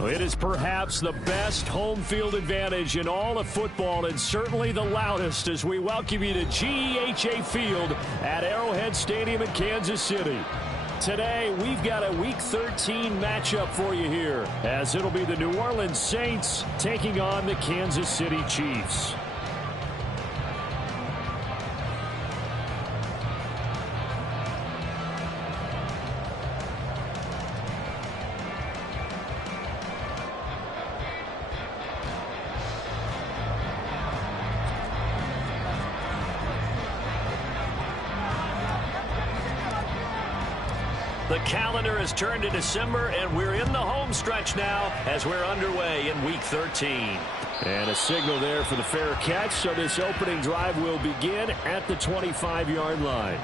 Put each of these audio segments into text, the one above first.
It is perhaps the best home field advantage in all of football and certainly the loudest as we welcome you to GEHA Field at Arrowhead Stadium in Kansas City. Today, we've got a Week 13 matchup for you here as it'll be the New Orleans Saints taking on the Kansas City Chiefs. The calendar has turned to December, and we're in the home stretch now as we're underway in Week 13. And a signal there for the fair catch, so this opening drive will begin at the 25-yard line.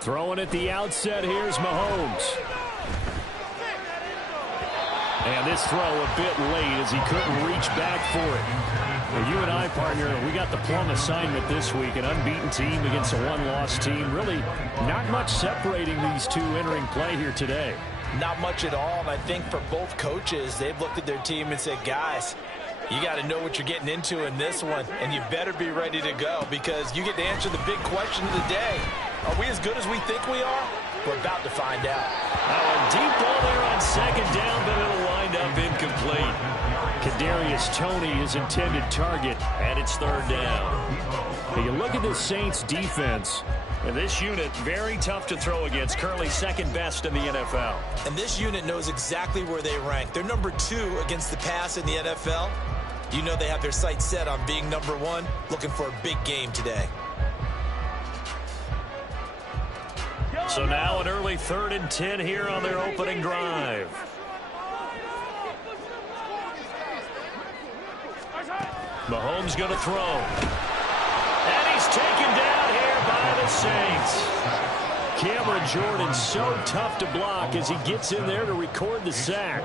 Throwing at the outset, here's Mahomes. And this throw a bit late as he couldn't reach back for it. Well, you and I, partner, we got the plum assignment this week. An unbeaten team against a one-loss team. Really not much separating these two entering play here today. Not much at all. And I think for both coaches, they've looked at their team and said, guys, you got to know what you're getting into in this one, and you better be ready to go because you get to answer the big question of the day. Are we as good as we think we are? We're about to find out. A deep ball there on second down, but it'll wind up incomplete. Kadarius Toney is intended target, and it's third down. Now you look at the Saints defense, and this unit very tough to throw against, currently second best in the NFL. And this unit knows exactly where they rank. They're number 2 against the pass in the NFL. You know they have their sights set on being number 1, looking for a big game today. So now an early 3rd and 10 here on their opening drive. Mahomes going to throw. And he's taken down here by the Saints. Cameron Jordan so tough to block as he gets in there to record the sack.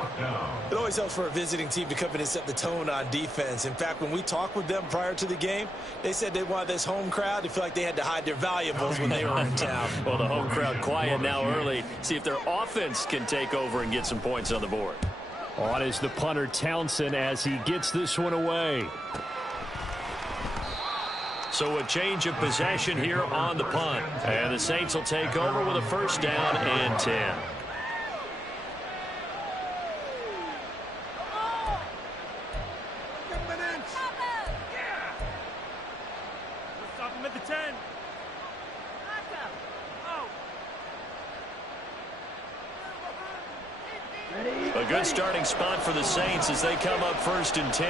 It always helps for a visiting team to come in and set the tone on defense. In fact, when we talked with them prior to the game, they said they wanted this home crowd to feel like they had to hide their valuables when they were in town. Well, the home crowd quiet now early. See if their offense can take over and get some points on the board. On is the punter Townsend as he gets this one away. So a change of possession here on the punt. And the Saints will take over with a first down and 10. Stop him at the 10. A good starting spot for the Saints as they come up 1st and 10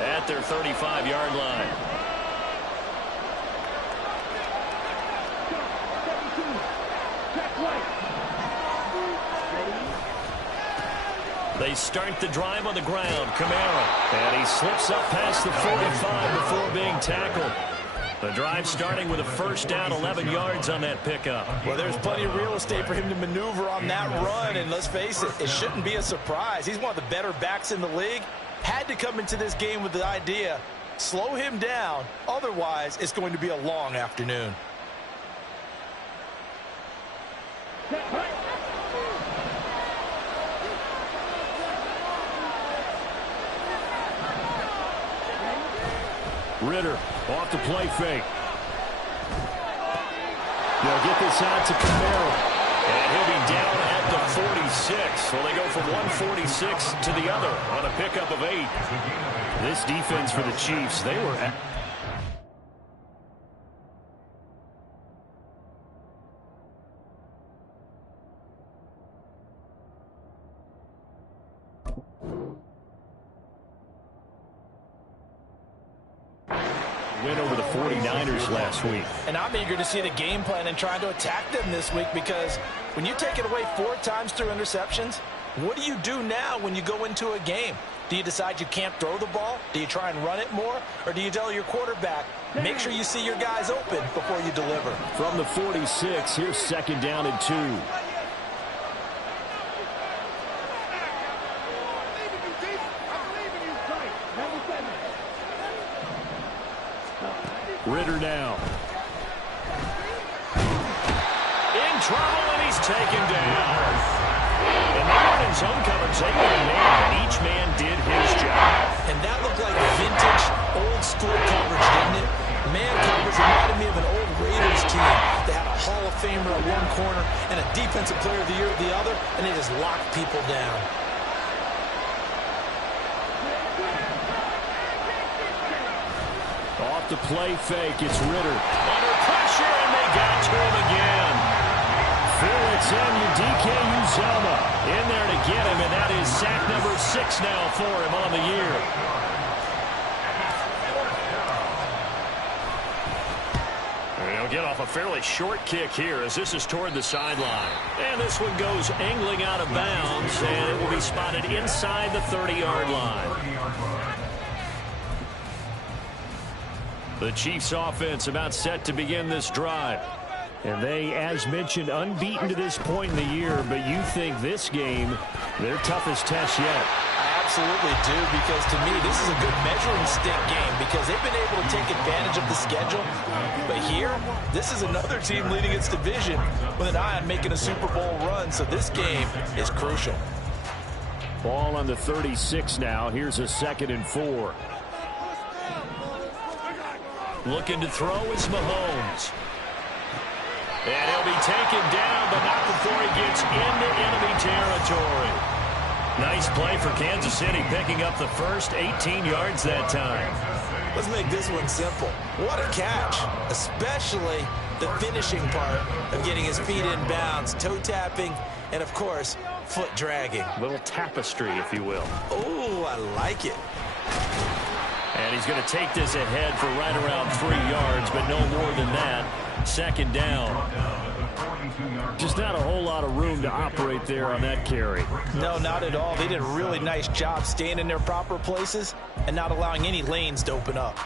at their 35-yard line. They start the drive on the ground. Kamara. And he slips up past the 45 before being tackled. The drive starting with a first down, 11 yards on that pickup. Well, there's plenty of real estate for him to maneuver on that run. And let's face it, it shouldn't be a surprise. He's one of the better backs in the league. Had to come into this game with the idea, slow him down. Otherwise, it's going to be a long afternoon. Ritter off the play fake. They'll get this out to Kamara. And he'll be down at the 46. Well, they go from 146 to the other on a pickup of 8. This defense for the Chiefs, they were at win over the 49ers last week. And I'm eager to see the game plan and trying to attack them this week because when you take it away 4 times through interceptions, what do you do now when you go into a game? Do you decide you can't throw the ball? Do you try and run it more? Or do you tell your quarterback, Make sure you see your guys open before you deliver. From the 46, here's 2nd down and 2. Ritter now. In trouble, and he's taken down. And they weren't in zone coverage. They were in man, and each man did his job. And that looked like vintage, old-school coverage, didn't it? Man coverage reminded me of an old Raiders team. They had a Hall of Famer at one corner and a Defensive Player of the Year at the other, and they just locked people down. Off the play fake, it's Ritter. Under pressure, and they got to him again. Felix and DK Uzomah in there to get him, and that is sack number 6 now for him on the year. He'll get off a fairly short kick here as this is toward the sideline. And this one goes angling out of bounds, and it will be spotted inside the 30-yard line. The Chiefs offense about set to begin this drive. And they, as mentioned, unbeaten to this point in the year, but you think this game, their toughest test yet. I absolutely do, because to me, this is a good measuring stick game because they've been able to take advantage of the schedule. But here, this is another team leading its division with an eye on making a Super Bowl run, so this game is crucial. Ball on the 36 now. Here's a 2nd and 4. Looking to throw is Mahomes. And he'll be taken down, but not before he gets into enemy territory. Nice play for Kansas City, picking up the first 18 yards that time. Let's make this one simple. What a catch, especially the finishing part of getting his feet in bounds, toe tapping, and, of course, foot dragging. Little tapestry, if you will. Oh, I like it. And he's going to take this ahead for right around 3 yards, but no more than that. 2nd down. Just not a whole lot of room to operate there on that carry. No, not at all. They did a really nice job staying in their proper places and not allowing any lanes to open up.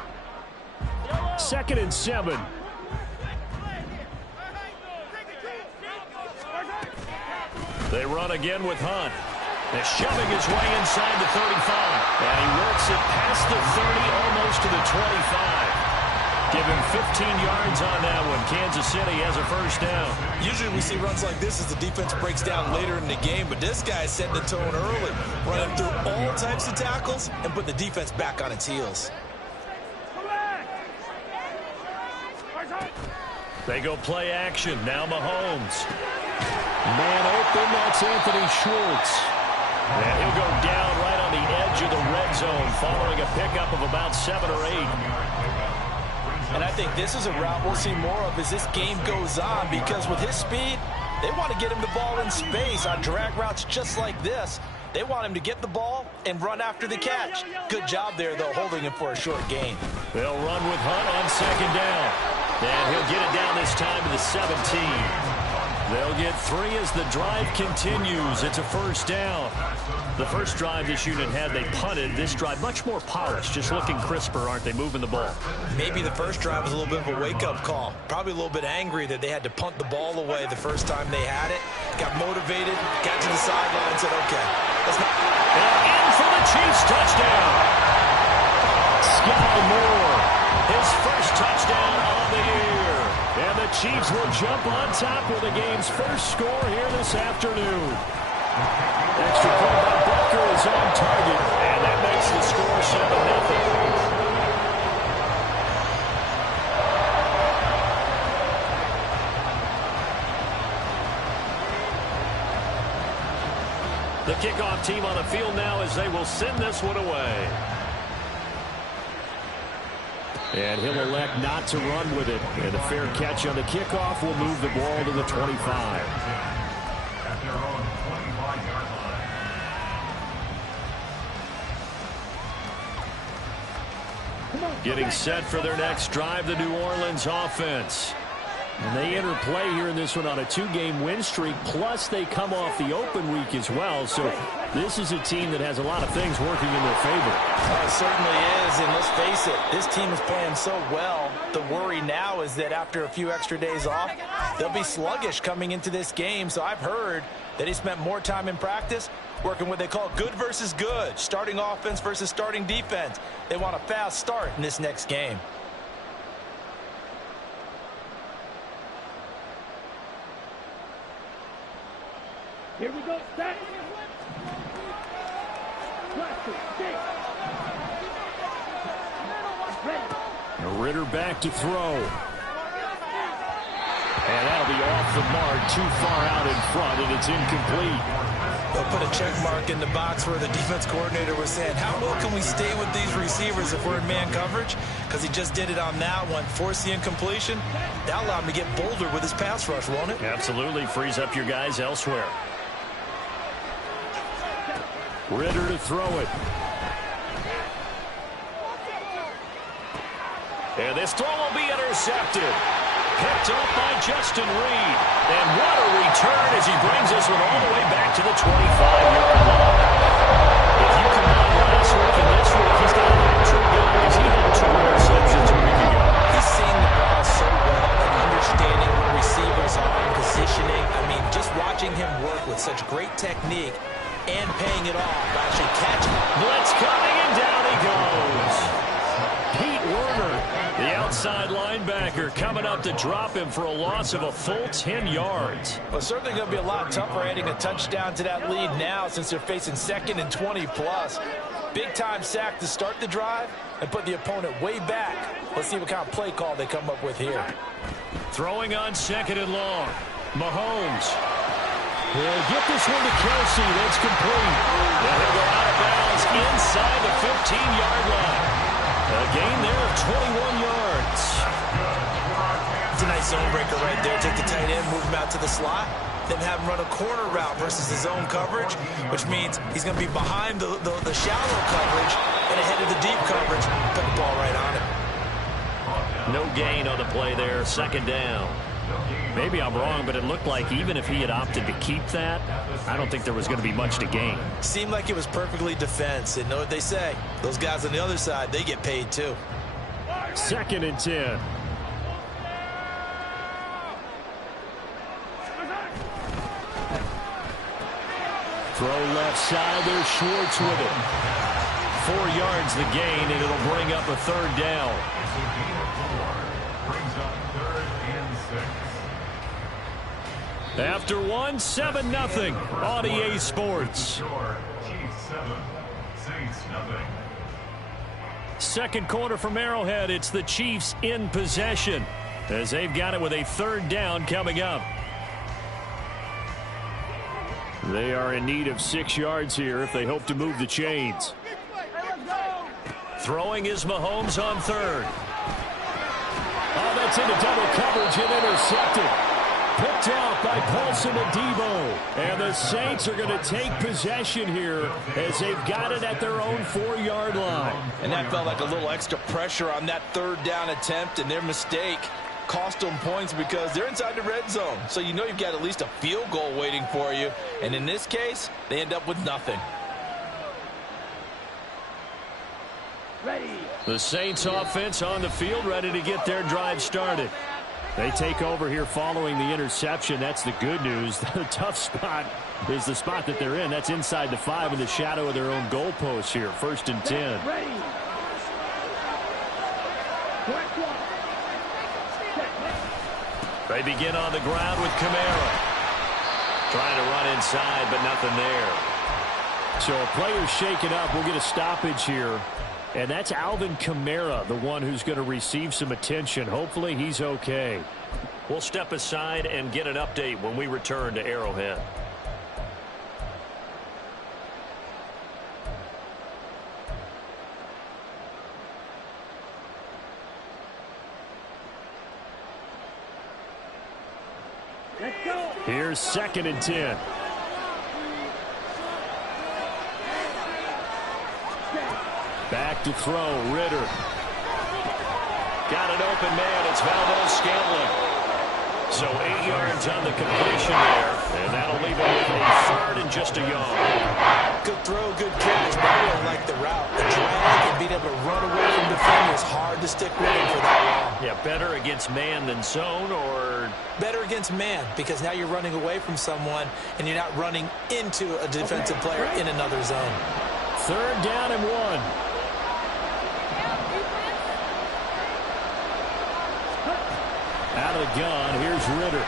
2nd and 7. They run again with Hunt. They're shoving his way inside the 35. And he works it past the 30, almost to the 25. Give him 15 yards on that one. Kansas City has a first down. Usually we see runs like this as the defense breaks down later in the game, but this guy is setting the tone early, running through all types of tackles and put the defense back on its heels. They go play action. Now Mahomes. Man open, that's Anthony Schwartz. And he'll go down right on the edge of the red zone following a pickup of about 7 or 8. And I think this is a route we'll see more of as this game goes on, because with his speed, they want to get him the ball in space on drag routes just like this. They want him to get the ball and run after the catch. Good job there, though, holding him for a short gain. They'll run with Hunt on 2nd down. And he'll get it down this time to the 17. They'll get 3 as the drive continues. It's a first down. The first drive this unit had, they punted. This drive, much more polished, just looking crisper, aren't they, moving the ball? Maybe the first drive was a little bit of a wake-up call. Probably a little bit angry that they had to punt the ball away the first time they had it. Got motivated, got to the sideline, and said, okay, let's not. And in for the Chiefs touchdown. Sky Moore, his first touchdown on the year. And the Chiefs will jump on top with the game's first score here this afternoon. Extra point by Butker is on target, and that makes the score 7-0. The kickoff team on the field now as they will send this one away. And he'll elect not to run with it. And a fair catch on the kickoff will move the ball to the 25. Getting set for their next drive, the New Orleans offense. And they enter play here in this one on a 2-game win streak, plus they come off the open week as well. So this is a team that has a lot of things working in their favor. It certainly is, and let's face it, this team is playing so well. The worry now is that after a few extra days off, they'll be sluggish coming into this game. So I've heard that he spent more time in practice working what they call good versus good, starting offense versus starting defense. They want a fast start in this next game. Here we go, set. Ritter back to throw. And that'll be off the mark, too far out in front, and it's incomplete. They'll put a check mark in the box where the defense coordinator was saying, how well can we stay with these receivers if we're in man coverage? Because he just did it on that one, forced the incompletion. That allowed him to get bolder with his pass rush, won't it? Absolutely, frees up your guys elsewhere. Ritter to throw it. And this throw will be intercepted. Picked up by Justin Reed. And what a return as he brings this one all the way back to the 25-yard line. If you combine last week and this week, he's got an extra guys. He had 2 interceptions a week ago. He's seeing the ball so well and understanding where receivers are and positioning. I mean, just watching him work with such great technique and paying it off by actually catching it. Blitz coming, and down he goes. Pete Werner, the outside linebacker, coming up to drop him for a loss of a full 10 yards. Well, certainly going to be a lot tougher adding a touchdown to that lead now since they're facing 2nd and 20+. Big-time sack to start the drive and put the opponent way back. Let's see what kind of play call they come up with here. Throwing on 2nd and long. Mahomes. He'll get this one to Kelsey. That's complete. And he'll go out of bounds inside the 15-yard line. A gain there of 21 yards. It's a nice zone breaker right there. Take the tight end, move him out to the slot, then have him run a corner route versus the zone coverage, which means he's going to be behind the shallow coverage and ahead of the deep coverage. Put the ball right on it. No gain on the play there. 2nd down. Maybe I'm wrong, but it looked like even if he had opted to keep that, I don't think there was going to be much to gain. Seemed like it was perfectly defense. And know what they say? Those guys on the other side, they get paid too. 2nd and 10. Throw left side. There's Schwartz with it. 4 yards the gain, and it'll bring up a 3rd down. After 1, 7-0 on EA Sports. Second quarter from Arrowhead. It's the Chiefs in possession as they've got it with a 3rd down coming up. They are in need of 6 yards here if they hope to move the chains. Throwing is Mahomes on 3rd. Oh, that's into double coverage and intercepted. Picked out by Paulson and Debo. And the Saints are going to take possession here as they've got it at their own 4-yard line. And that felt like a little extra pressure on that 3rd down attempt, and their mistake cost them points because they're inside the red zone. So you know you've got at least a field goal waiting for you. And in this case, they end up with nothing. Ready. The Saints offense on the field, ready to get their drive started. They take over here following the interception. That's the good news. The tough spot is the spot that they're in. That's inside the 5 in the shadow of their own goalpost here. 1st and 10. Ready. They begin on the ground with Kamara. Trying to run inside, but nothing there. So a player's shaken up. We'll get a stoppage here. And that's Alvin Kamara, the one who's going to receive some attention. Hopefully he's okay. We'll step aside and get an update when we return to Arrowhead. Let's go. Here's 2nd and 10. Back to throw, Ritter. Got an open man, it's Valdez Scantling. So 8 yards on the completion there, and that'll leave him with a third and just a yard. Good throw, good catch, but I really like the route. The drag and being able to run away from defenders, hard to stick with him for that long. Yeah, better against man than zone, or better against man, because now you're running away from someone and you're not running into a defensive player in another zone. Third down and 1. Out of the gun, here's Ritter.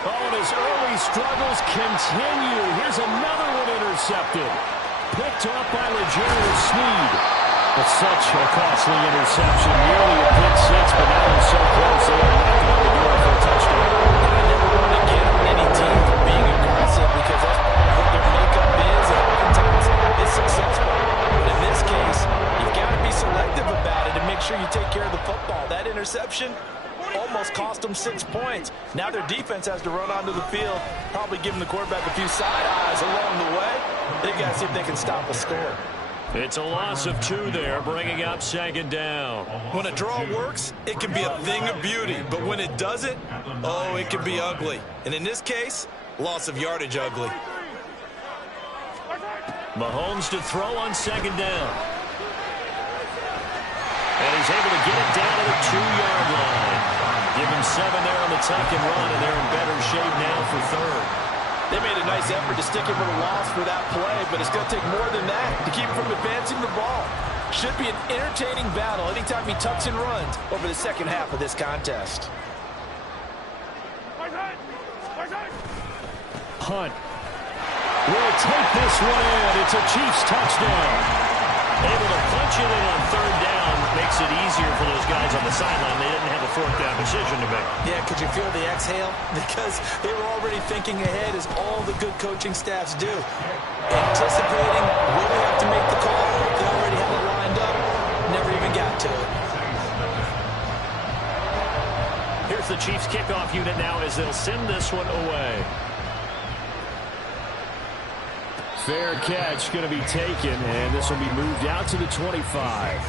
Oh, and his early struggles continue. Here's another one intercepted. Picked off by L'Jarius Sneed. But such a costly interception. Nearly a pick six, but now they're so close they are knocking on the door for a touchdown. I never want to get on any team for being aggressive because that's part of what their makeup is, and oftentimes it's successful. But in this case, you've got to be selective about it and make sure you take care of the football. That interception almost cost them 6 points. Now their defense has to run onto the field, probably giving the quarterback a few side eyes along the way. They've got to see if they can stop a score. It's a loss of 2 there, bringing up second down. When a draw works, it can be a thing of beauty. But when it doesn't, oh, it can be ugly. And in this case, loss of yardage ugly. Mahomes to throw on second down. And he's able to get it down to the 2-yard line. Give him 7 there on the tuck and run, and they're in better shape now for third. They made a nice effort to stick him with a loss for that play, but it's going to take more than that to keep him from advancing the ball. Should be an entertaining battle anytime he tucks and runs over the second half of this contest. Hunt will take this one in. It's a Chiefs touchdown. Able to punch it in on third down. Makes it easier for those guys on the sideline. They didn't have a fourth down decision to make. Yeah, could you feel the exhale? Because they were already thinking ahead, as all the good coaching staffs do. Anticipating, will they have to make the call? They already have it lined up. Never even got to it. Here's the Chiefs kickoff unit now as they'll send this one away. Fair catch going to be taken, and this will be moved out to the 25.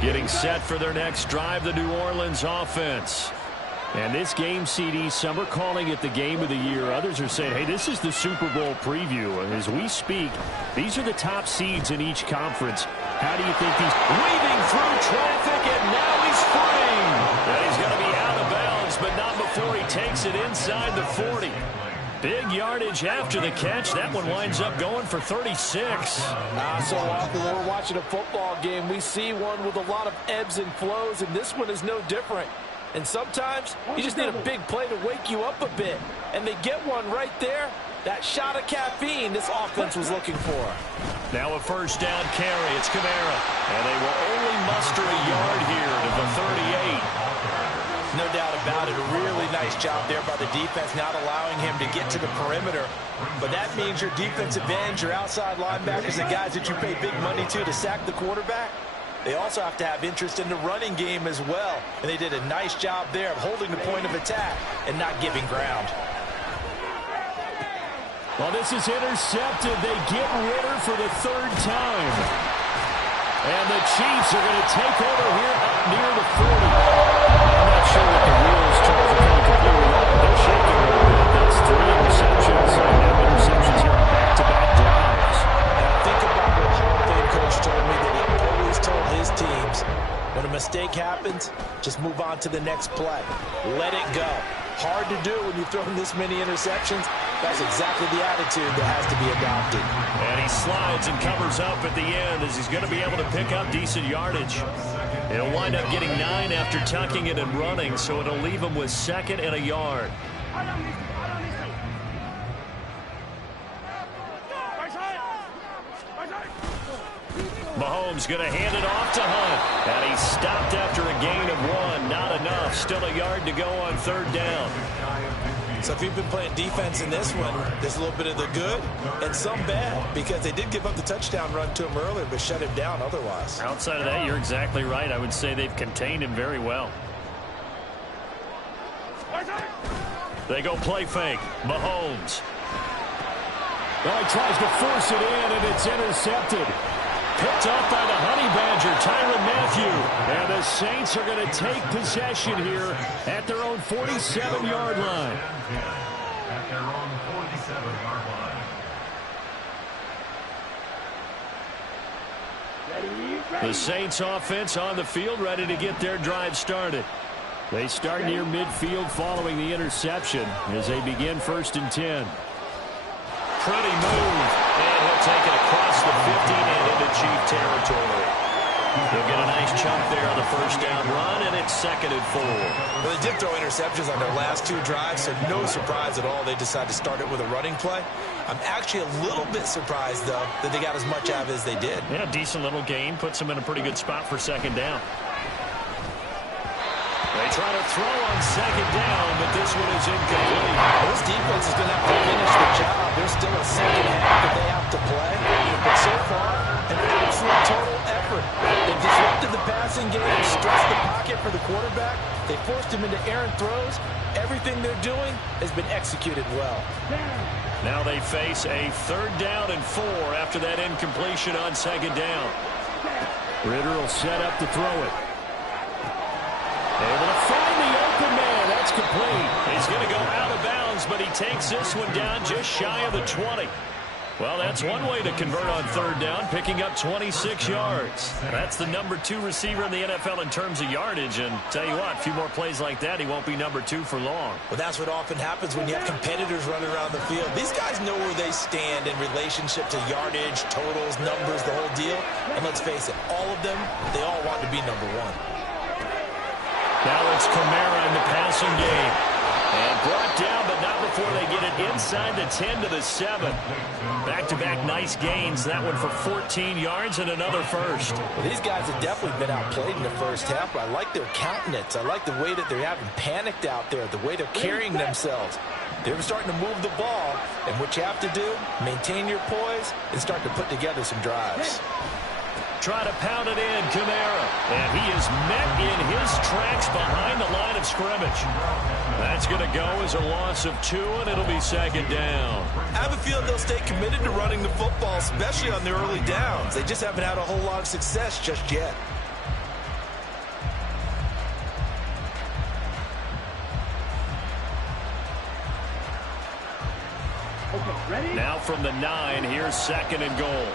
Getting set for their next drive, the New Orleans offense. And this game, CD, some are calling it the game of the year. Others are saying, hey, this is the Super Bowl preview. And as we speak, these are the top seeds in each conference. How do you think these... Weaving through traffic, and now he's free. And he's going to be out of bounds, but not before he takes it inside the 40. Big yardage after the catch. That one winds up going for 36. So often when we're watching a football game, we see one with a lot of ebbs and flows, and this one is no different. And sometimes you just need a big play to wake you up a bit. And they get one right there. That shot of caffeine this offense was looking for. Now a first down carry. It's Kamara. And they will only muster a yard here to the 38. No doubt about it. A really nice job there by the defense, not allowing him to get to the perimeter. But that means your defensive ends, your outside linebackers, the guys that you pay big money to sack the quarterback, they also have to have interest in the running game as well. And they did a nice job there of holding the point of attack and not giving ground. Well, this is intercepted. They get Ritter for the third time. And the Chiefs are going to take over here up near the 40. I'm not sure what the wheels, Charles, are coming completely up. They're shaking a little bit. That's 3 interceptions. And now interceptions here on back-to-back drives. Now think about what Hall of Fame coach told me, that he always told his teams, when a mistake happens, just move on to the next play. Let it go. Hard to do when you've thrown this many interceptions. That's exactly the attitude that has to be adopted. And he slides and covers up at the end as he's going to be able to pick up decent yardage. He'll wind up getting 9 after tucking it and running, so it'll leave him with 2nd and a yard. Mahomes going to hand it off to Hunt. And he stopped after a gain of 1. Not enough. Still a yard to go on third down. So if you've been playing defense in this one, there's a little bit of the good and some bad, because they did give up the touchdown run to him earlier, but shut him down otherwise. Outside of that, you're exactly right. I would say they've contained him very well. They go play fake. Mahomes. Well, he tries to force it in, and it's intercepted. Picked up by the Honey Badger, Tyrann Mathieu. And the Saints are going to take possession here at their own 47-yard line. At their own 47-yard line. The Saints offense on the field, ready to get their drive started. They start near midfield following the interception as they begin 1st and 10. Pretty move, and he'll take it across the 50 and into Chief territory. He'll get a nice chunk there on the first down run, and it's 2nd and 4. Well, they did throw interceptions on their last 2 drives, so no surprise at all they decided to start it with a running play. I'm actually a little bit surprised, though, that they got as much out of it as they did. Yeah, decent little gain. Puts them in a pretty good spot for 2nd down. They try to throw on 2nd down, but this one is incomplete. This defense is going to have to finish the job. There's still a second half that they have to play. But so far, an absolute total effort. They've disrupted the passing game, stretched the pocket for the quarterback. They forced him into errant throws. Everything they're doing has been executed well. Now they face a 3rd down and 4 after that incompletion on 2nd down. Ritter will set up to throw it. Able to find the open man. That's complete. He's going to go out of bounds, but he takes this one down just shy of the 20. Well, that's one way to convert on 3rd down, picking up 26 yards. That's the number 2 receiver in the NFL in terms of yardage. And tell you what, a few more plays like that, he won't be number 2 for long. Well, that's what often happens when you have competitors running around the field. These guys know where they stand in relationship to yardage, totals, numbers, the whole deal. And let's face it, all of them, they all want to be number 1. Now it's Kamara in the passing game. And brought down, but not before they get it inside the 10 to the 7. Back-to-back nice gains. That one for 14 yards and another first. Well, these guys have definitely been outplayed in the first half, but I like their countenance. I like the way that they're having panicked out there, the way they're carrying themselves. They're starting to move the ball, and what you have to do, maintain your poise and start to put together some drives. Try to pound it in, Kamara. And he is met in his tracks behind the line of scrimmage. That's going to go as a loss of 2, and it'll be 2nd down. I have a feeling they'll stay committed to running the football, especially on their early downs. They just haven't had a whole lot of success just yet. Okay, ready? Now from the 9, here's 2nd and goal.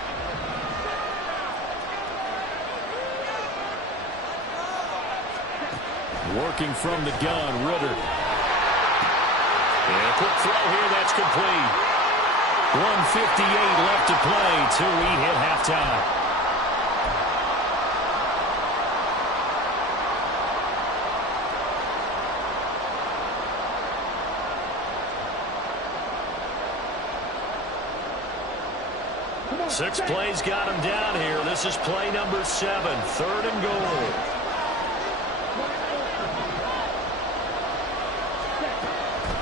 Working from the gun, Ritter. And a quick throw here, that's complete. 1:58 left to play till we hit halftime. Six plays got him down here. This is play number 7, 3rd and goal.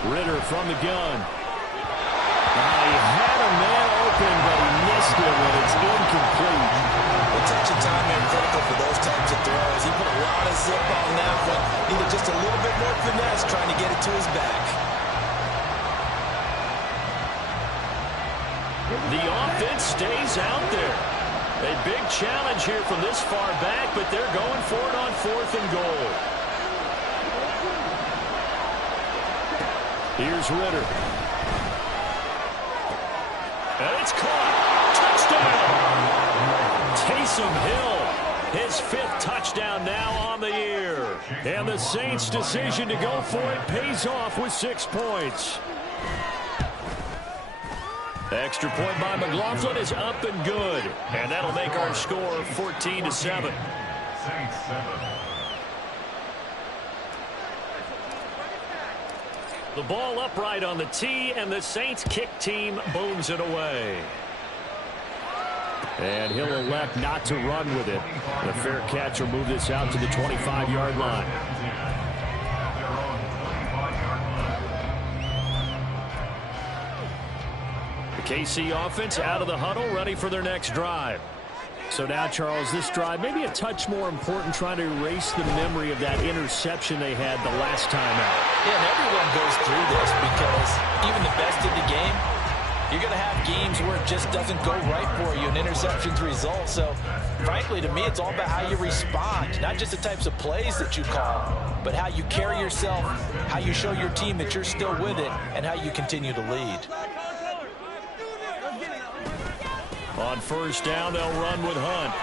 Ritter from the gun. He had a man open, but he missed it when it's incomplete. The touch and time are critical for those types of throws. He put a lot of zip on that one. Needed just a little bit more finesse trying to get it to his back. The offense stays out there. A big challenge here from this far back, but they're going for it on 4th and goal. Here's Ritter. And it's caught. Touchdown! Taysom Hill, his 5th touchdown now on the year. And the Saints' decision to go for it pays off with 6 points. Extra point by McLaughlin is up and good. And that'll make our score 14-7. Saints 7. The ball upright on the tee, and the Saints kick team booms it away. And he'll elect not to run with it. The fair catch will move this out to the 25-yard line. The KC offense out of the huddle, ready for their next drive. So now, Charles, this drive maybe a touch more important, trying to erase the memory of that interception they had the last time out. Yeah, and everyone goes through this because even the best in the game, you're going to have games where it just doesn't go right for you and interceptions result. So, frankly, to me, it's all about how you respond, not just the types of plays that you call, but how you carry yourself, how you show your team that you're still with it, and how you continue to lead. On first down, they'll run with Hunt.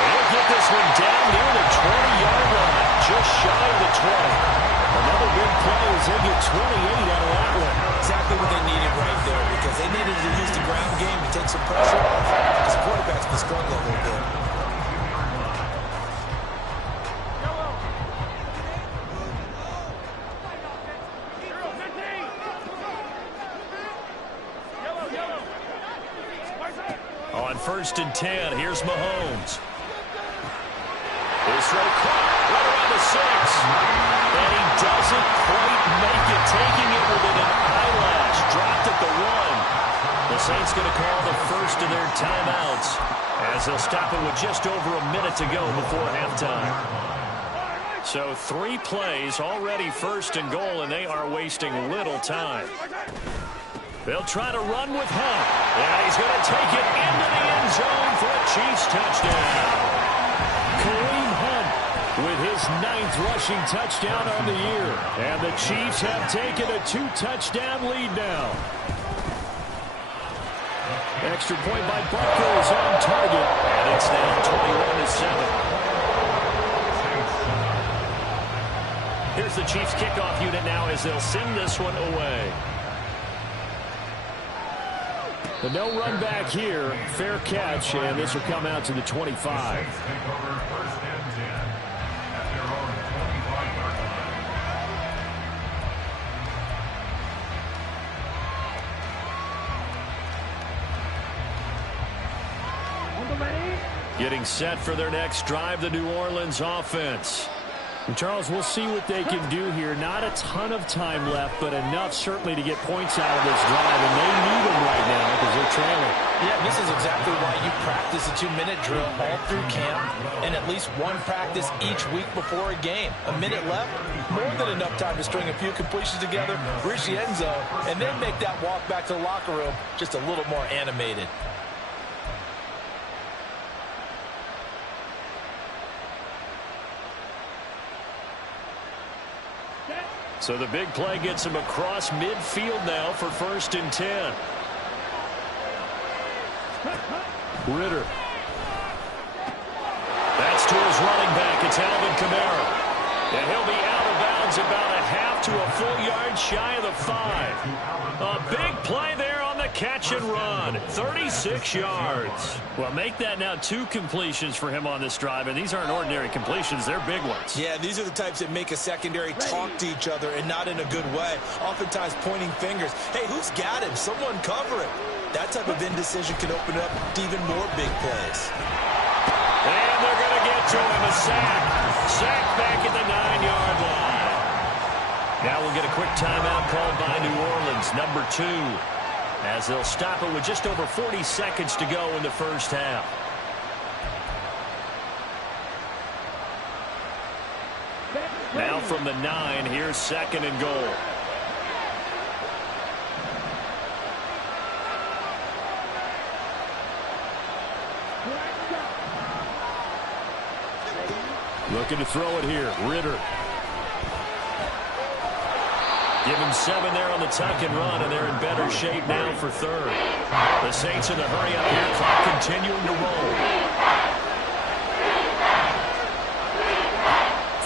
They'll get this one down near the 20-yard line, just shy of the 20. Another big play as they get 28 out of that one. Exactly what they needed right there, because they needed to use the ground game to take some pressure off, because the quarterback's been struggling a little bit. On first and 10, here's Mahomes. This throw caught right around the 6. And he doesn't quite make it, taking it within an eyelash. Dropped at the 1. The Saints going to call the first of their timeouts as they'll stop it with just over a minute to go before halftime. So 3 plays, already first and goal, and they are wasting little time. They'll try to run with Hunt. And he's going to take it into the end zone for a Chiefs touchdown. Kareem Hunt with his 9th rushing touchdown on the year. And the Chiefs have taken a 2-touchdown lead now. Extra point by Butker is on target. And it's now 21-7. Here's the Chiefs kickoff unit now as they'll send this one away. The no run back here, fair catch, and this will come out to the 25. Getting set for their next drive, the New Orleans offense. And Charles, we'll see what they can do here. Not a ton of time left, but enough certainly to get points out of this drive, and they need them right now because they're trailing. Yeah, this is exactly why you practice a 2-minute drill all through camp and at least one practice each week before a game. A minute left, more than enough time to string a few completions together, reach the end zone, and then make that walk back to the locker room just a little more animated. So the big play gets him across midfield now for first and 10. Ritter. That's to his running back. It's Alvin Kamara. And he'll be out of bounds about a half to a full yard shy of the 5. A big play there on the catch and run. 36 yards. Well, make that now 2 completions for him on this drive, and these aren't ordinary completions. They're big ones. Yeah, these are the types that make a secondary talk to each other and not in a good way. Oftentimes pointing fingers. Hey, who's got him? Someone cover him. That type of indecision can open up to even more big plays. And they're going to get to him. A sack. Sack back at the 9-yard line. Now we'll get a quick timeout called by New Orleans, number 2, as they'll stop it with just over 40 seconds to go in the first half. Now from the 9, here's second and goal. Looking to throw it here. Ritter. Give him 7 there on the tuck and run, and they're in better shape now for third. The Saints in the hurry up here. Clock continuing to roll.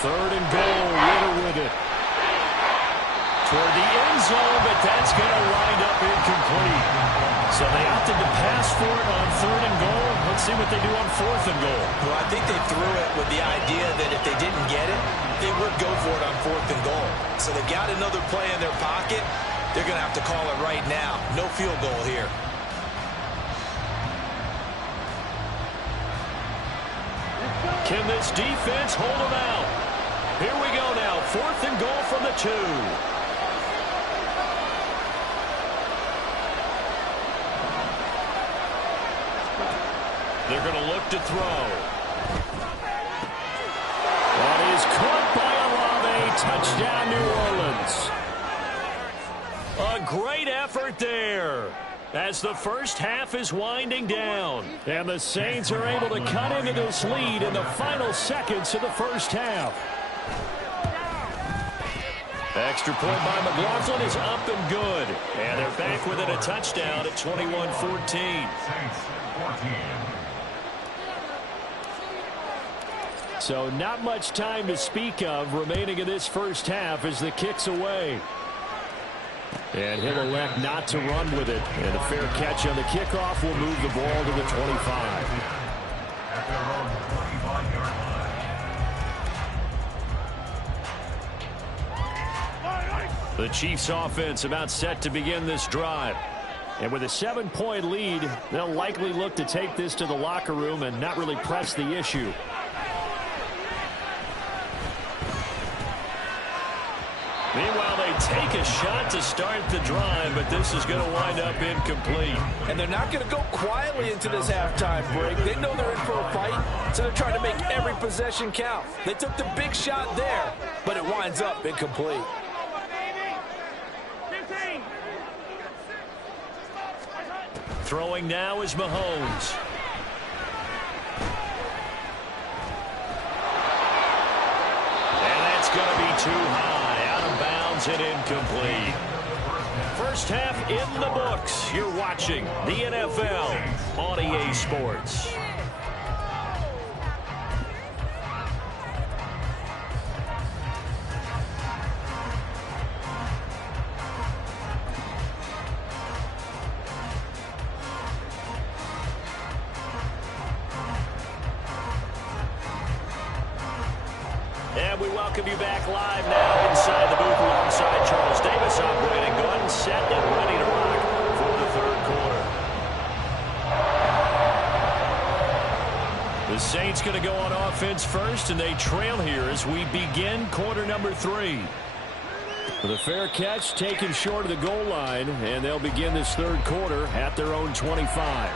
Third and goal. Ritter with it. Toward the end zone, but that's going to wind up incomplete. So they opted to pass for it on third and goal. Let's see what they do on fourth and goal. Well, I think they threw it with the idea that if they didn't get it, they would go for it on fourth and goal. So they've got another play in their pocket. They're going to have to call it right now. No field goal here. Can this defense hold them out? Here we go now. Fourth and goal from the 2. They're going to look to throw. That is caught by Olave. Touchdown, New Orleans. A great effort there as the first half is winding down. And the Saints are able to cut into this lead in the final seconds of the first half. Extra point by McLaughlin is up and good. And they're back within a touchdown at 21-14. So not much time to speak of remaining in this first half as the kick's away. And he'll elect not to run with it. And a fair catch on the kickoff will move the ball to the 25. At their own 25-yard line. The Chiefs offense about set to begin this drive. And with a 7-point lead, they'll likely look to take this to the locker room and not really press the issue. Meanwhile, they take a shot to start the drive, but this is going to wind up incomplete. And they're not going to go quietly into this halftime break. They know they're in for a fight, so they're trying to make every possession count. They took the big shot there, but it winds up incomplete. Throwing now is Mahomes. And that's going to be too high. Out of bounds and incomplete. First half in the books. You're watching the NFL on EA Sports. And we welcome you back live now inside the booth alongside Charles Davis. I'm Brandon Gordon, set and ready to rock for the third quarter. The Saints going to go on offense first, and they trail here as we begin quarter number 3. With a fair catch taken short of the goal line, and they'll begin this third quarter at their own 25.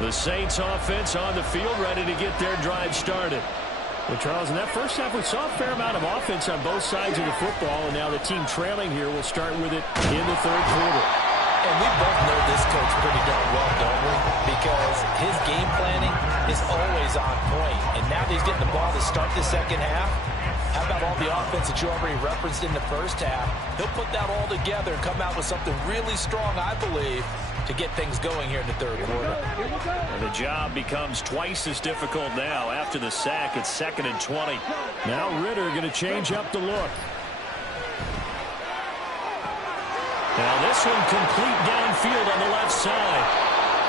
The Saints offense on the field, ready to get their drive started. Well, Charles, in that first half, we saw a fair amount of offense on both sides of the football, and now the team trailing here will start with it in the third quarter. And we both know this coach pretty darn well, don't we? Because his game planning is always on point. And now that he's getting the ball to start the second half, how about all the offense that you already referenced in the first half? He'll put that all together and come out with something really strong, I believe, to get things going here in the third quarter. And the job becomes twice as difficult now. After the sack, it's 2nd and 20. Now Ritter going to change up the look. Now this one complete downfield on the left side.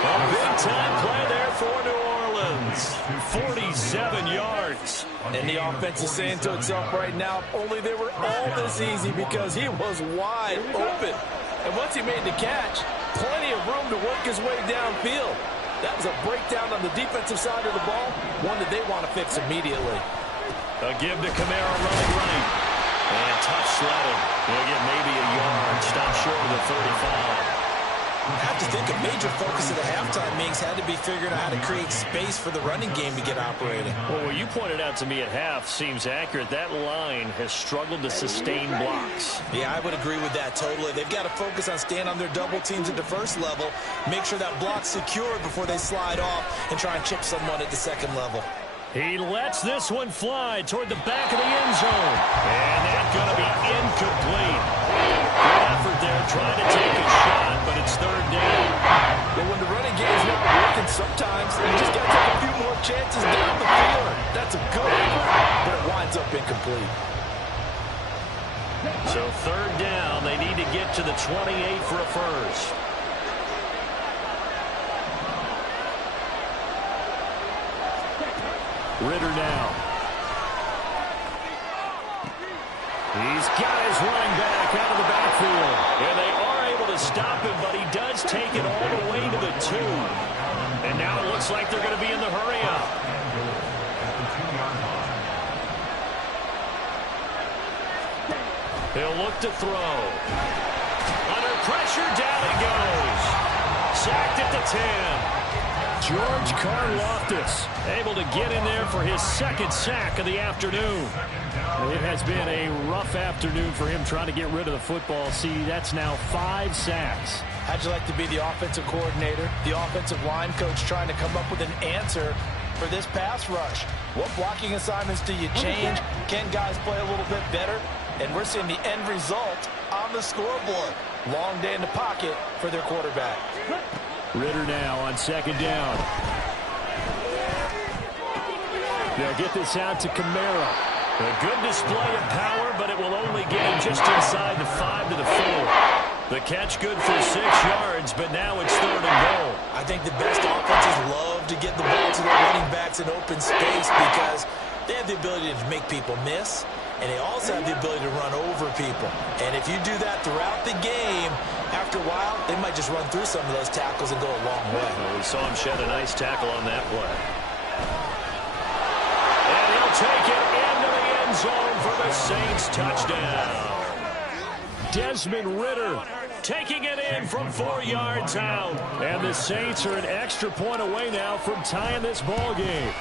A big-time play there for New Orleans. 47 yards. And the offense is saying to itself right now, only they were all this easy because he was wide open. And once he made the catch, plenty of room to work his way downfield. That was a breakdown on the defensive side of the ball, one that they want to fix immediately. A give to Kamara running right. And tough sledding. He'll get maybe a yard. Stop short of the 35. I have to think a major focus of the halftime meetings had to be figuring out how to create space for the running game to get operating. Well, what you pointed out to me at half seems accurate. That line has struggled to sustain blocks. Yeah, I would agree with that totally. They've got to focus on staying on their double teams at the first level, make sure that block's secured before they slide off and try and chip someone at the second level. He lets this one fly toward the back of the end zone. And that's going to be incomplete. Good effort there trying to take a shot, but it's third down. But when the running game is not working, sometimes you just got to take a few more chances down the field. That's a good effort, but it winds up incomplete. So third down, they need to get to the 28 for a first. Ritter now. He's got his running back out of the backfield. And they are able to stop him, but he does take it all the way to the 2. And now it looks like they're going to be in the hurry-up. He'll look to throw. Under pressure, down he goes. Sacked at the 10. George Karlaftis able to get in there for his second sack of the afternoon. It has been a rough afternoon for him trying to get rid of the football. See, that's now 5 sacks. How'd you like to be the offensive coordinator, the offensive line coach, trying to come up with an answer for this pass rush? What blocking assignments do you change? Can guys play a little bit better? And we're seeing the end result on the scoreboard. Long day in the pocket for their quarterback. Ritter now on second down. They'll get this out to Kamara. A good display of power, but it will only get him just inside the 5 to the 4. The catch good for 6 yards, but now it's 3rd and goal. I think the best offenses love to get the ball to their running backs in open space because they have the ability to make people miss, and they also have the ability to run over people. And if you do that throughout the game, after a while, they might just run through some of those tackles and go a long way. Well, we saw him shed a nice tackle on that play. And he'll take it into the end zone for the Saints touchdown. Desmond Ritter taking it in from 4 yards out. And the Saints are an extra point away now from tying this ball game.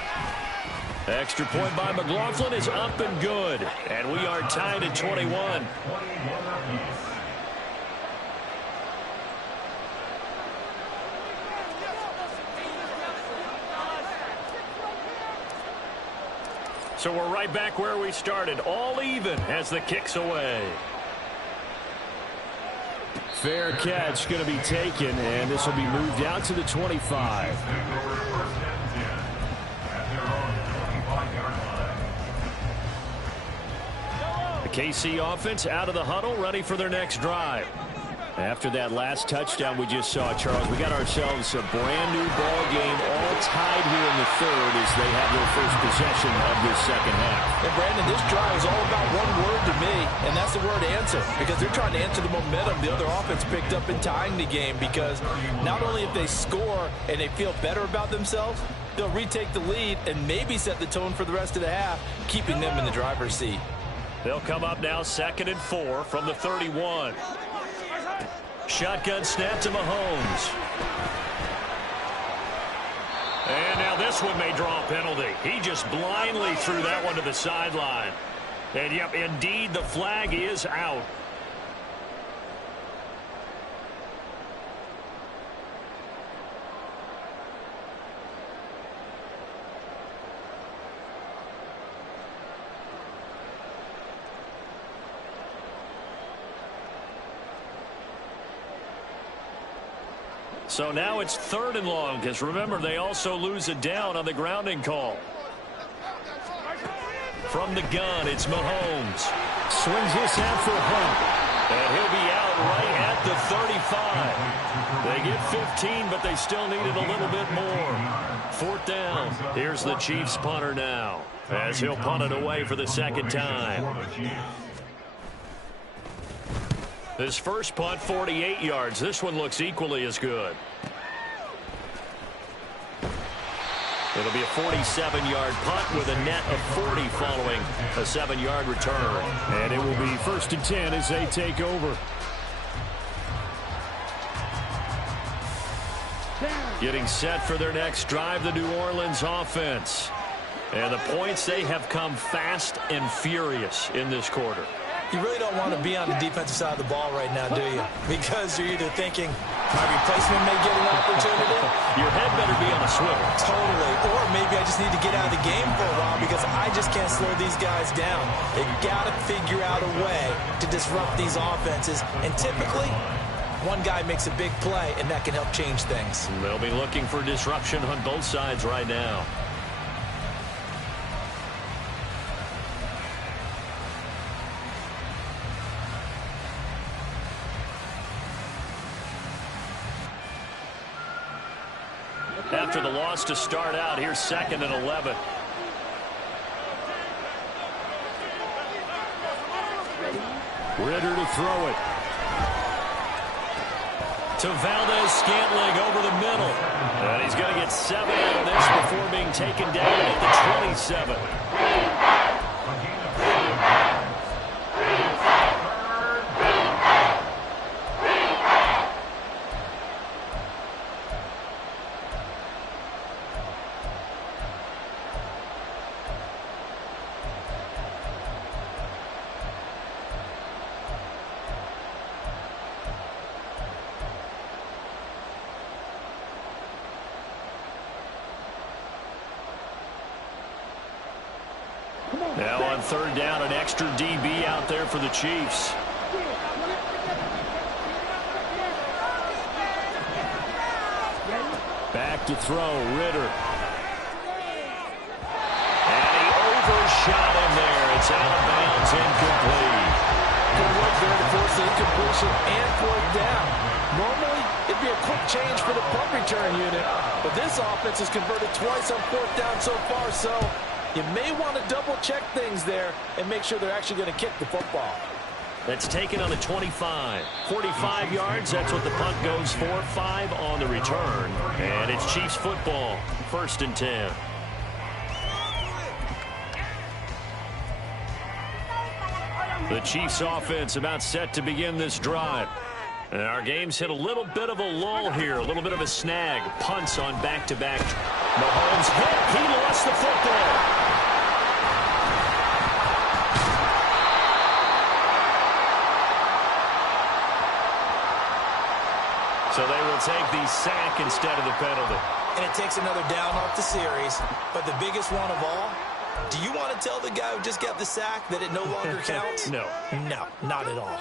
Extra point by McLaughlin is up and good. And we are tied at 21. So we're right back where we started. All even as the kick's away. Fair catch going to be taken, and this will be moved out to the 25. The KC offense out of the huddle, ready for their next drive. After that last touchdown we just saw, Charles, we got ourselves a brand new ball game, all tied here in the 3rd as they have their first possession of this second half. And Brandon, this drive is all about one word to me, and that's the word answer, because they're trying to answer the momentum the other offense picked up in tying the game, because not only if they score and they feel better about themselves, they'll retake the lead and maybe set the tone for the rest of the half, keeping them in the driver's seat. They'll come up now 2nd and 4 from the 31. Shotgun snap to Mahomes. And now this one may draw a penalty. He just blindly threw that one to the sideline. And, yep, indeed, the flag is out. So now it's 3rd and long, because remember, they also lose a down on the grounding call. From the gun, it's Mahomes. Swings this out for Hunt. And he'll be out right at the 35. They get 15, but they still needed a little bit more. 4th down. Here's the Chiefs punter now, as he'll punt it away for the 2nd time. His first punt, 48 yards. This one looks equally as good. It'll be a 47-yard punt with a net of 40 following a 7-yard return. And it will be 1st and 10 as they take over. Getting set for their next drive, the New Orleans offense. And the points, they have come fast and furious in this quarter. You really don't want to be on the defensive side of the ball right now, do you? Because you're either thinking, my replacement may get an opportunity. Your head better be on a swivel. Totally. Or maybe I just need to get out of the game for a while because I just can't slow these guys down. They've got to figure out a way to disrupt these offenses. And typically, one guy makes a big play, and that can help change things. They'll be looking for disruption on both sides right now. After the loss to start out, here's 2nd and 11. Ritter to throw it. To Valdez Scantling over the middle. And he's going to get 7 out of this before being taken down at the 27. Now on third down, an extra DB out there for the Chiefs. Back to throw, Ritter. And he overshot him there. It's out of bounds, incomplete. Good work there to force the incompletion and fourth down. Normally, it'd be a quick change for the punt return unit, but this offense has converted twice on fourth down so far, so you may want to double-check things there and make sure they're actually going to kick the football. That's taken on the 25. 45 yards, that's what the punt goes for. 5 on the return. And it's Chiefs football, 1st and 10. The Chiefs offense about set to begin this drive. And our game's hit a little bit of a lull here, a little bit of a snag. Punts on back-to-back. Mahomes hit. He lost the football. So they will take the sack instead of the penalty. And it takes another down off the series. But the biggest one of all, do you want to tell the guy who just got the sack that it no longer counts? No. No, not at all.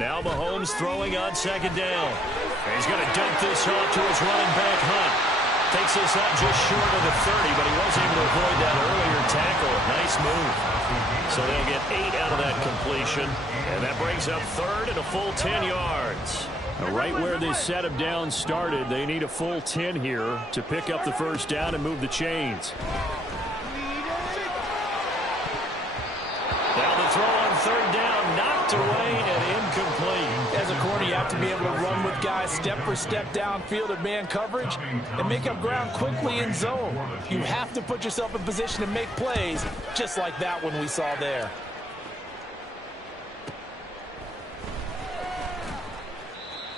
Now Mahomes throwing on 2nd down. And he's going to dump this off to his running back, Hunt. Takes this up just short of the 30, but he was able to avoid that earlier tackle. Nice move. So they'll get 8 out of that completion. And that brings up 3rd and a full 10 yards. Right where this set of downs started, they need a full 10 here to pick up the 1st down and move the chains. Now the throw on 3rd down, knocked away and incomplete. As a corner, you have to be able to run with guys step for step downfield at man coverage and make up ground quickly in zone. You have to put yourself in position to make plays, just like that one we saw there.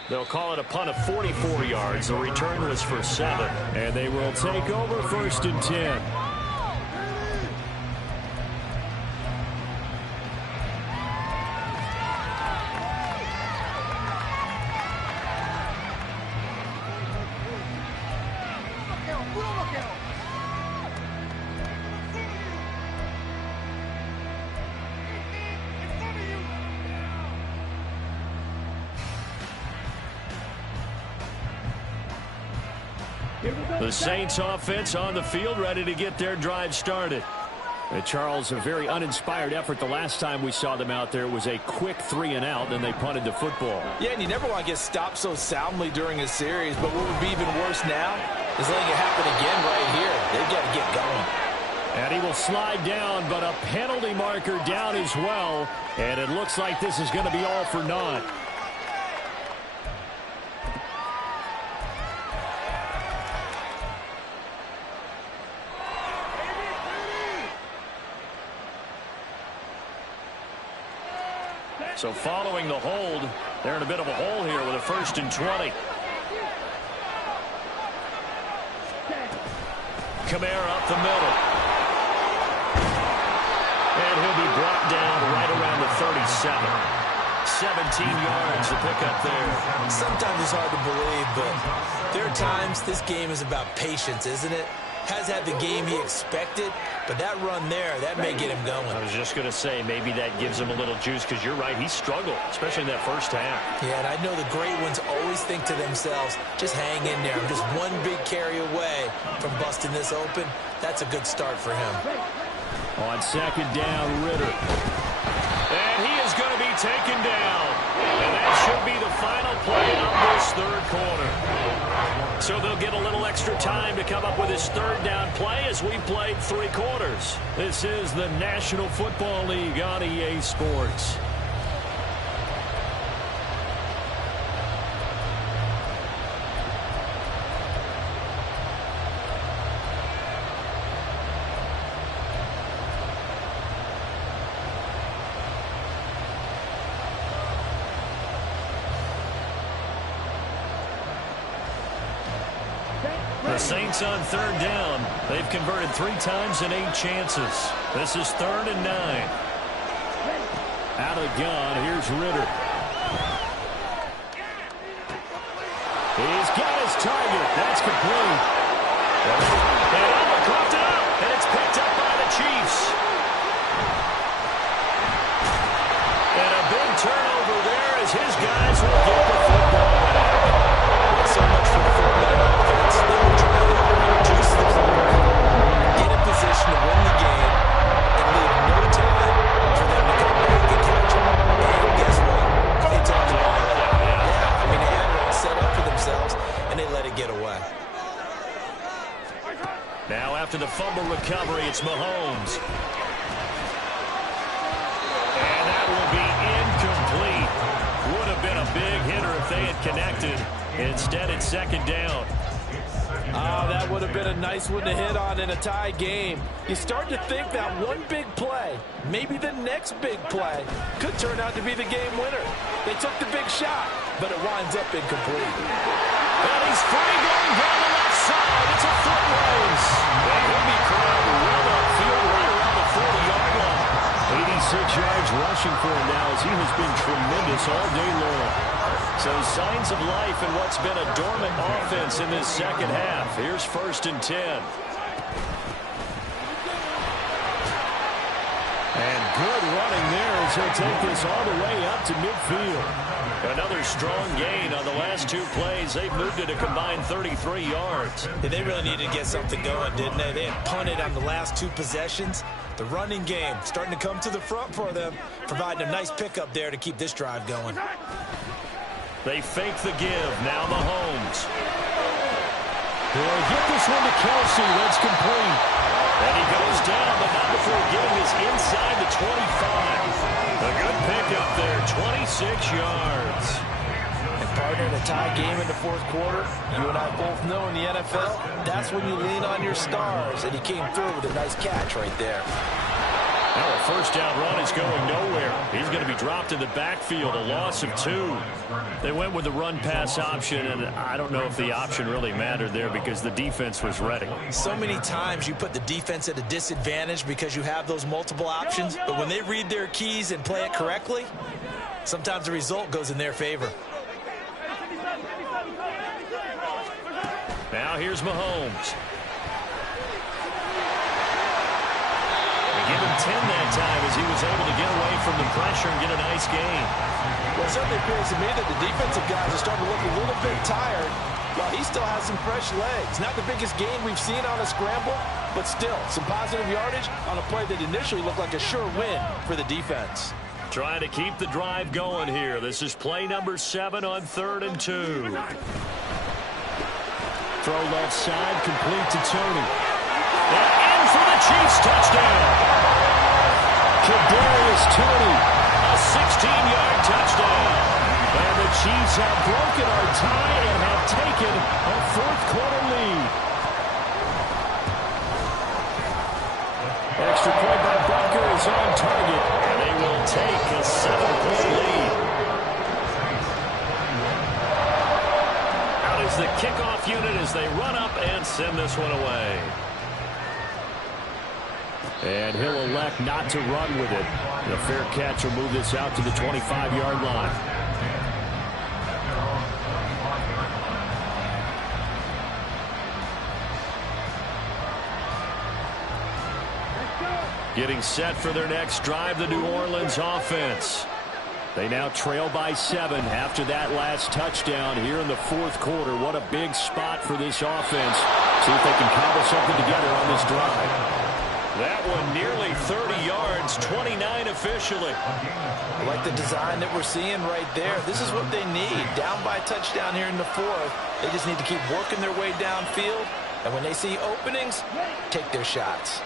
They'll call it a punt of 44 yards. The return was for 7. And they will take over 1st and 10. The Saints offense on the field, ready to get their drive started. Charles, a very uninspired effort the last time we saw them out there. It was a quick 3-and-out, then they punted the football. Yeah, and you never want to get stopped so soundly during a series, but what would be even worse now is letting it happen again right here. They've got to get going. And he will slide down, but a penalty marker down as well, and it looks like this is going to be all for naught. So following the hold, they're in a bit of a hole here with a 1st and 20. Kamara up the middle. And he'll be brought down right around the 37. 17 yards to pick up there. Sometimes it's hard to believe, but there are times this game is about patience, isn't it? Has had the game he expected, but that run there, that may get him going. I was just going to say, maybe that gives him a little juice, because you're right, he struggled, especially in that first half. Yeah, and I know the great ones always think to themselves, just hang in there. I'm just one big carry away from busting this open. That's a good start for him. On 2nd down, Ritter. And he is going to be taken down. And that should be the final play of this third quarter. So they'll get a little extra time to come up with his third down play as we played 3 quarters. This is the National Football League on EA Sports. The Saints on third down. They've converted 3 times in 8 chances. This is 3rd and 9. Out of the gun, here's Ritter. He's got his target. That's complete. And Allen caught it up, and it's picked up by the Chiefs. And a big turnover there as his guys will get the football back. So much for the 4-minute offense. They were trying to reduce the clock, get in position to win the game, and leave no time for them to come back and catch them. And guess what? They talked about it. Yeah, I mean, they had it all set up for themselves, and they let it get away. Now after the fumble recovery, it's Mahomes. And that will be incomplete. Would have been a big hitter if they had connected. Instead, it's 2nd down. Oh, that would have been a nice one to hit on in a tie game. You start to think that one big play, maybe the next big play, could turn out to be the game winner. They took the big shot, but it winds up incomplete. And he's free going down the left side. It's a foot race. And he'll be crowd well upfield right around the 40-yard line. 86 yards rushing for him now as he has been tremendous all day long. So signs of life in what's been a dormant offense in this second half. Here's 1st and 10. And good running there as he'll take this all the way up to midfield. Another strong gain on the last 2 plays. They've moved it a combined 33 yards. Yeah, they really needed to get something going, didn't they? They had punted on the last 2 possessions. The running game starting to come to the front for them, providing a nice pickup there to keep this drive going. They fake the give. Now Mahomes. They'll get this one to Kelsey. That's complete. And he goes down, but not before getting this inside the 25. A good pickup there, 26 yards. And partner, in a tie game in the 4th quarter, you and I both know in the NFL, that's when you lean on your stars. And he came through with a nice catch right there. Now a 1st down run is going nowhere. He's going to be dropped in the backfield, a loss of 2. They went with the run-pass option, and I don't know if the option really mattered there because the defense was ready. So many times you put the defense at a disadvantage because you have those multiple options, but when they read their keys and play it correctly, sometimes the result goes in their favor. Now here's Mahomes. Give him 10 that time as he was able to get away from the pressure and get a nice gain. Well, it certainly appears to me that the defensive guys are starting to look a little bit tired while he still has some fresh legs. Not the biggest gain we've seen on a scramble, but still some positive yardage on a play that initially looked like a sure win for the defense. Trying to keep the drive going here. This is play number 7 on 3rd and 2. Throw left side, complete to Tony. And in for the Chiefs touchdown. Kadarius Toney, a 16-yard touchdown. And the Chiefs have broken our tie and have taken a 4th quarter lead. Extra point by Butker is on target, and they will take a 7-point lead. Out is the kickoff unit as they run up and send this one away. And he'll elect not to run with it. The fair catch will move this out to the 25-yard line. Getting set for their next drive, the New Orleans offense. They now trail by 7 after that last touchdown here in the 4th quarter. What a big spot for this offense. See if they can cobble something together on this drive. That one nearly 30 yards, 29 officially. I like the design that we're seeing right there. This is what they need. Down by a touchdown here in the fourth. They just need to keep working their way downfield. And when they see openings, take their shots.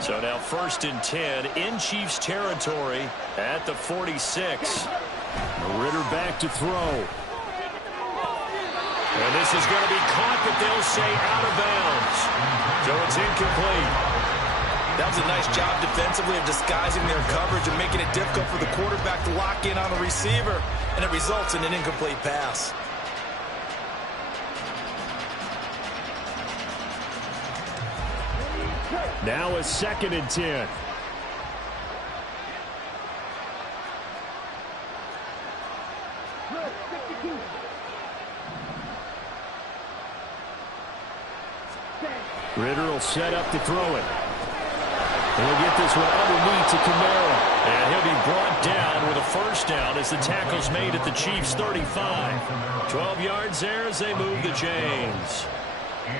So now 1st and 10 in Chiefs territory at the 46. Ritter back to throw. And this is going to be caught, but they'll say out of bounds. So it's incomplete. That was a nice job defensively of disguising their coverage and making it difficult for the quarterback to lock in on the receiver. And it results in an incomplete pass. Now a 2nd and 10. Ritter will set up to throw it. He'll get this one underneath to Kamara. And he'll be brought down with a 1st down as the tackle's made at the Chiefs' 35. 12 yards there as they move the chains.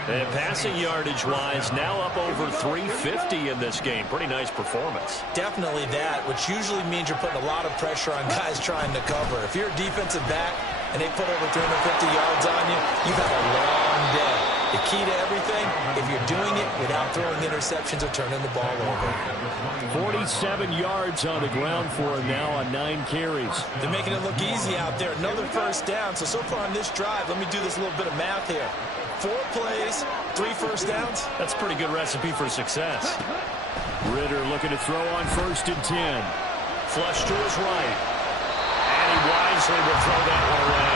And passing yardage-wise, now up over 350 in this game. Pretty nice performance. Definitely that, which usually means you're putting a lot of pressure on guys trying to cover. If you're a defensive back and they put over 350 yards on you, you've had a long day. The key to everything, if you're doing it without throwing interceptions or turning the ball over. 47 yards on the ground for him now on 9 carries. They're making it look easy out there. Another 1st down. So far on this drive, let me do this little bit of math here. 4 plays, 3 1st downs. That's a pretty good recipe for success. Ritter looking to throw on 1st and 10. Flush to his right. And he wisely will throw that one away.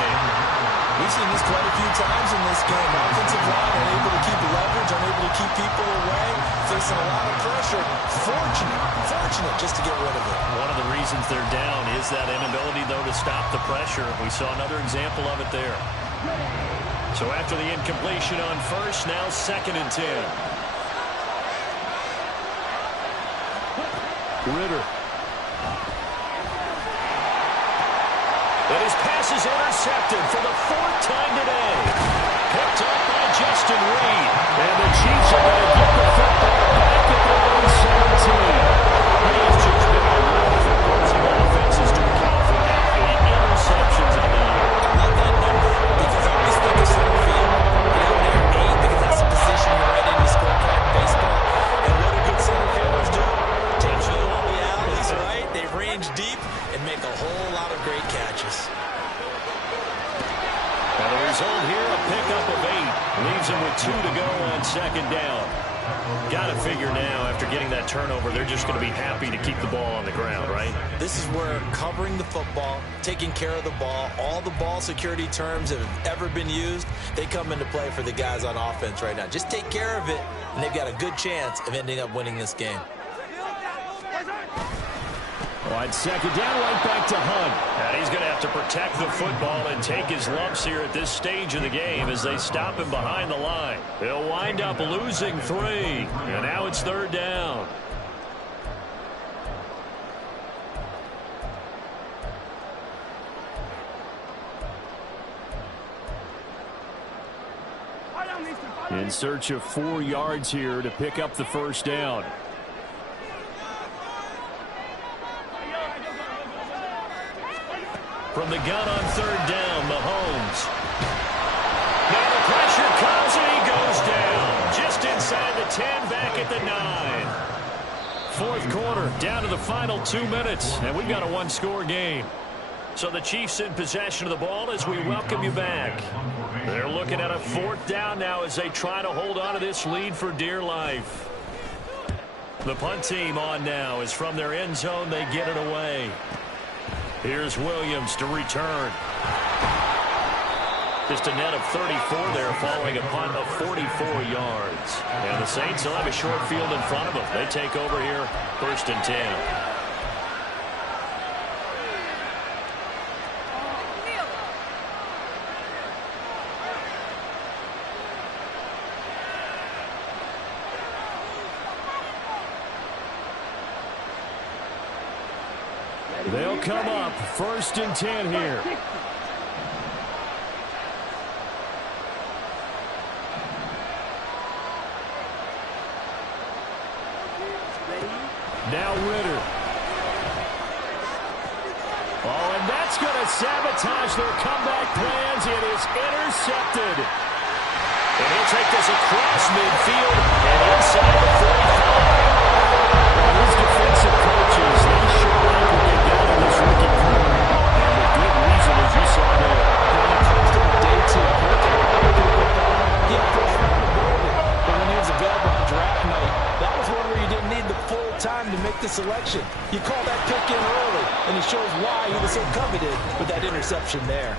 We've seen this quite a few times in this game. Offensive line unable to keep leverage, unable to keep people away, facing a lot of pressure. Fortunate just to get rid of it. One of the reasons they're down is that inability, though, to stop the pressure. We saw another example of it there. So after the incompletion on 1st, now 2nd and 10. Ritter. And his pass is intercepted for the 4th time today. Picked up by Justin Reed. And the Chiefs are going to get the football back at their own 17. He's just been a lot for opposing offenses to account for that 8 interceptions on the year. Love that number because I always think of center field. Down there 8 because that's a position you're right in the scorecard in baseball. And what do good center fielders do? Take you on the alleys, right? They range deep and make a whole lot of great catches. And the result here, a pickup of 8. Leaves him with 2 to go on 2nd down. Got to figure now, after getting that turnover, they're just going to be happy to keep the ball on the ground, right? This is where covering the football, taking care of the ball, all the ball security terms that have ever been used, they come into play for the guys on offense right now. Just take care of it, and they've got a good chance of ending up winning this game. On 2nd down, right back to Hunt. And he's going to have to protect the football and take his lumps here at this stage of the game as they stop him behind the line. He'll wind up losing 3. And now it's 3rd down. In search of 4 yards here to pick up the 1st down. From the gun on 3rd down, Mahomes. Now the pressure comes and he goes down. Just inside the 10, back at the 9. 4th quarter, down to the final 2 minutes, and we've got a 1-score game. So the Chiefs in possession of the ball as we welcome you back. They're looking at a 4th down now as they try to hold on to this lead for dear life. The punt team on now is from their end zone. They get it away. Here's Williams to return. Just a net of 34 there following a punt of 44 yards. And the Saints will have a short field in front of them. They take over here, 1st and 10. They'll come up 1st and 10 here. Now Ritter. Oh, and that's going to sabotage their comeback plans. It is intercepted. And he'll take this across midfield and inside the 45. Well, these defensive coaches, they sure like what they've got in this rookie group. And with good reason, as you saw there. When it comes to day two, he had first round ability. But when he was available on draft night, that was one where you didn't need the full time to make the selection. You call that pick in early, and it shows why he was so coveted with that interception there.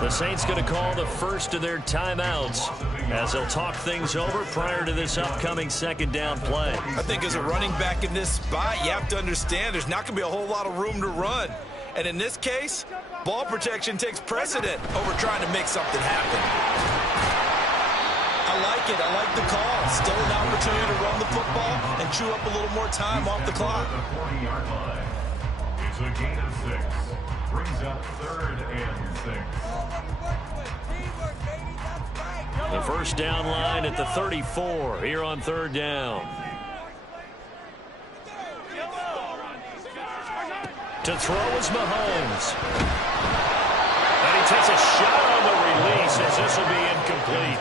The Saints going to call the first of their timeouts as they'll talk things over prior to this upcoming second down play. I think as a running back in this spot, you have to understand there's not going to be a whole lot of room to run. And in this case, ball protection takes precedent over trying to make something happen. I like it. I like the call. Still an opportunity to run the football and chew up a little more time off the clock. The 40-yard line. It's a gain of 6. Brings up 3rd and 6. The first down line at the 34 here on 3rd down. To throw is Mahomes. And he takes a shot on the release as this will be incomplete.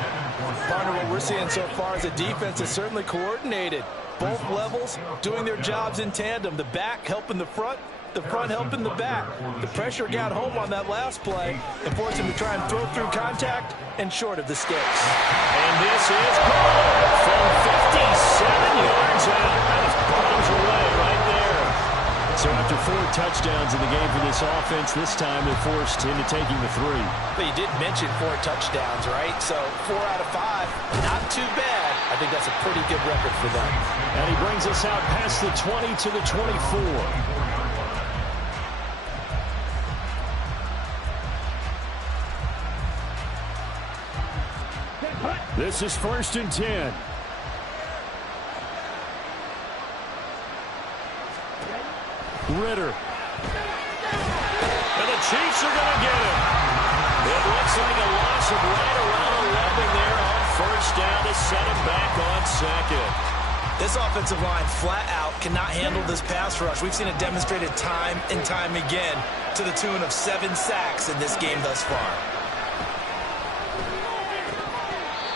Partner, what we're seeing so far is a defense is certainly coordinated. Both levels doing their jobs in tandem. The back helping the front helping the back. The pressure got home on that last play and forced him to try and throw through contact and short of the sticks. And this is gone from 57 yards out. That is bombs away right there. So after 4 touchdowns in the game for this offense, this time they're forced into taking the 3. But you did mention 4 touchdowns, right? So 4 out of 5, not too bad. I think that's a pretty good record for them. And he brings us out past the 20 to the 24. This is 1st and 10. Ritter. And the Chiefs are going to get him. It looks like a loss of right around 11 there on 1st down to set him back on 2nd. This offensive line flat out cannot handle this pass rush. We've seen it demonstrated time and time again to the tune of 7 sacks in this game thus far.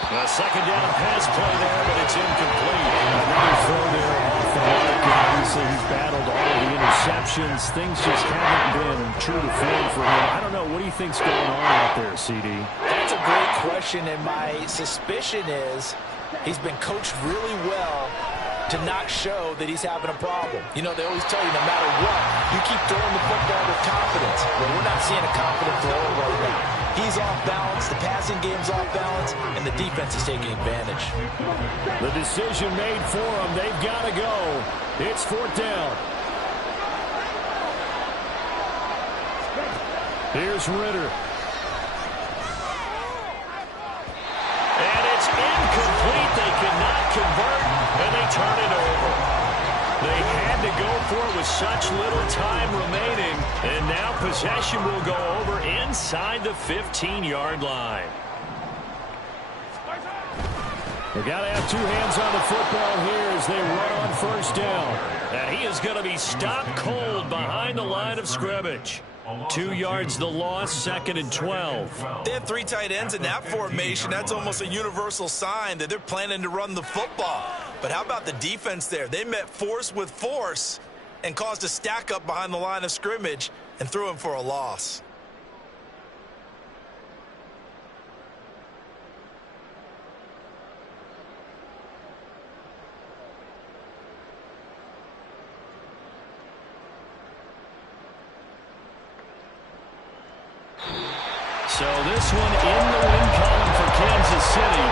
A second down pass play there, but it's incomplete. Another throw there off the mark. And obviously, he's battled all of the interceptions. Things just haven't been true to form for him. I don't know. What do you think's going on out there, CD? That's a great question, and my suspicion is he's been coached really well to not show that he's having a problem. You know, they always tell you no matter what, you keep throwing the football with confidence. Well, we're not seeing a confident thrower right now. He's off balance, the passing game's off balance, and the defense is taking advantage. The decision made for them. They've got to go. It's 4th down. Here's Ritter. And it's incomplete. They cannot convert, and they turn it over. They had to go for it with such little time remaining, and now possession will go over inside the 15-yard line. They've got to have 2 hands on the football here as they run on 1st down. And he is going to be stopped cold behind the line of scrimmage. 2 yards the loss, 2nd and 12. They have 3 tight ends in that formation. That's almost a universal sign that they're planning to run the football. But how about the defense there? They met force with force and caused a stack up behind the line of scrimmage and threw him for a loss. So this one in the win column for Kansas City.